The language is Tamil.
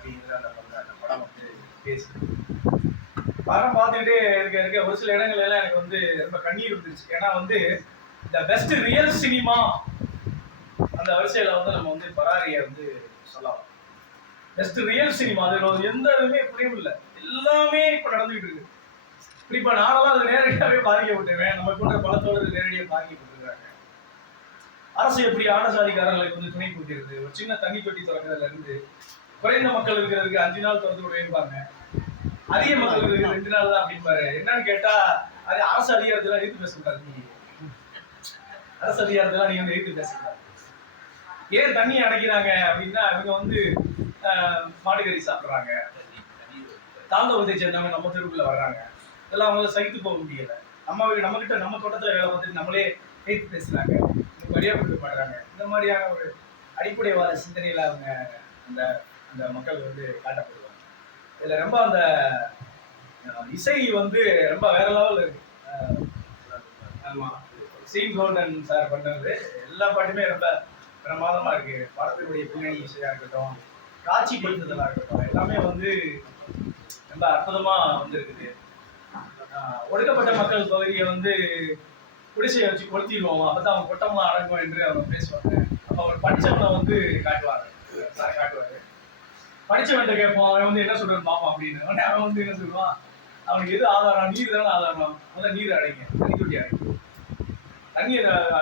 அப்படிங்கிற அந்த படம் வந்து பேசுது. படம் பார்த்துக்கிட்டே இருக்க ஒரு சில இடங்கள் எல்லாம் எனக்கு வந்து ரொம்ப கண்ணீர் வந்துருச்சு. ஏன்னா வந்து இந்த பெஸ்ட் ரியல் சினிமா அந்த வரிசையில வந்து நம்ம வந்து பராரியை வந்து சொல்லலாம். பெஸ்ட் ரியல் சினிமா அது எந்த இதுவுமே புரியும் இல்லை, எல்லாமே இப்ப நடந்துகிட்டு இருக்கு. இப்ப நானெல்லாம் அது நேரடியாகவே பாதிக்கப்பட்டுருவேன். நம்ம கூட பல தோழர்கள் நேரடியாக பாதிக்கப்பட்டிருக்காங்க. அரசு எப்படி ஆடசாதிக்காரர்களுக்கு வந்து துணை போட்டிருது. ஒரு சின்ன தண்ணி தொட்டி திறக்கிறதுல இருந்து குறைந்த மக்கள் இருக்கிறதுக்கு 5 நாள் திறந்து விடுவாங்க, அதிக மக்கள் இருக்கிறது 2 நாள் தான் அப்படிம்பாரு. என்னன்னு கேட்டா அது அரசு அதிகாரத்தெல்லாம் எதிர்த்து பேசக்கூடாது. நீங்க அரசு அதிகாரத்தெல்லாம் நீங்க வந்து எதிர்த்து பேசக்கூடாது. ஏன் தண்ணியை அடைக்கிறாங்க அப்படின்னா இவங்க வந்து மாடுகறி சாப்பிட்றாங்க, தாழ்ந்தவத்தை சேர்ந்தவங்க நம்ம தெருவுக்குள்ள வர்றாங்க, இதெல்லாம் அவங்களால சகித்து போக முடியல. நம்ம கிட்ட நம்ம தோட்டத்தில் வேலை பார்த்துட்டு நம்மளே எதிர்த்து பேசுறாங்க, வழியா கொடுக்க மாட்டாங்க. இந்த மாதிரியான ஒரு அடிப்படைவாத சிந்தனையில அவங்க அந்த அந்த மக்கள் வந்து காட்டப்படுவாங்க. இதுல ரொம்ப அந்த இசை வந்து ரொம்ப வேற லெவல் இருக்கு. ஆமா, சீன் கோல்டன் சார் பண்ணது எல்லா பாட்டுமே ரொம்ப பிரமாதமா இருக்கு. படத்தினுடைய பின்னணி இசையா இருக்கட்டும், காட்சிப்படுத்துதலா இருக்கட்டும், எல்லாமே வந்து ரொம்ப அற்புதமா வந்து இருக்குது. ஒடுக்கப்பட்ட மக்கள் பகுதியை வந்து குடிசையை வச்சு கொளுத்திடுவோம், அப்பதான் அவங்க கொட்டமா அடங்கும் என்று அவங்க பேசுவாங்க. அப்ப அவர் படிச்சவனை வந்து காட்டுவாங்க, சார் காட்டுவாரு. படிச்சவன்கிட்ட கேட்போம், அவன் வந்து என்ன சொல்றான்னு பார்ப்பான் அப்படின்னு. அவன் வந்து என்ன சொல்லுவான், அவனுக்கு எது ஆதாரம், நீர் தானே ஆதாரம், முதல்ல நீர் அடைங்க, தண்ணி தொட்டி அடைங்க, தண்ணீர்